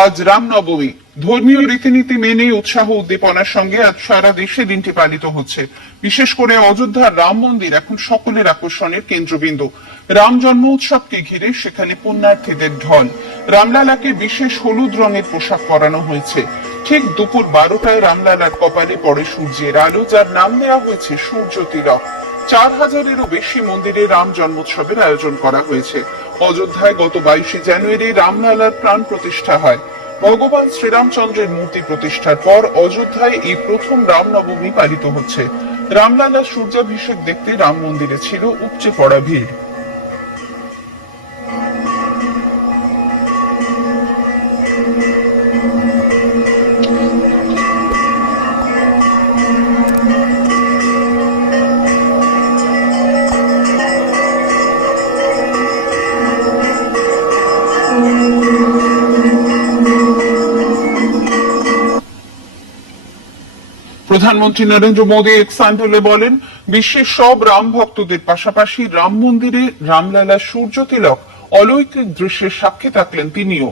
আজ রামনবমী ধর্মীয় রীতিনীতি মেনে উৎসাহ উদ্দীপনার সঙ্গে আজ সারা দেশে দিনটি পালিত হচ্ছে। বিশেষ করে অযোধ্যার রাম মন্দির এখন সকলের আকর্ষণের কেন্দ্রবিন্দু। রাম জন্ম উৎসবকে ঘিরে সেখানে পুণ্যার্থীদের ঢল। রামলালাকে বিশেষ হলুদ রঙের পোশাক পরানো হয়েছে। ঠিক দুপুর বারোটায় রামলালার কপালে পড়ে সূর্যের আলো, যার নাম দেওয়া হয়েছে সূর্য তিলক চার হাজারেরও বেশি মন্দিরে রাম জন্মোৎসবের আয়োজন করা হয়েছে। অযোধ্যায় গত বাইশে জানুয়ারি রামলালার প্রাণ প্রতিষ্ঠা হয়। ভগবান শ্রীরামচন্দ্রের মূর্তি প্রতিষ্ঠার পর অযোধ্যায় এই প্রথম রামনবমী পালিত হচ্ছে। রামলালার সূর্যাভিষেক দেখতে রাম মন্দিরে ছিল উপচে পড়া ভিড়। প্রধানমন্ত্রী নরেন্দ্র মোদী এক স্যান্ডেলে বলেন, বিশ্বের সব রাম ভক্তদের পাশাপাশি রাম মন্দিরে রামলালা সূর্য তিলক অলৌকিক দৃশ্যের সাক্ষী থাকলেন তিনিও।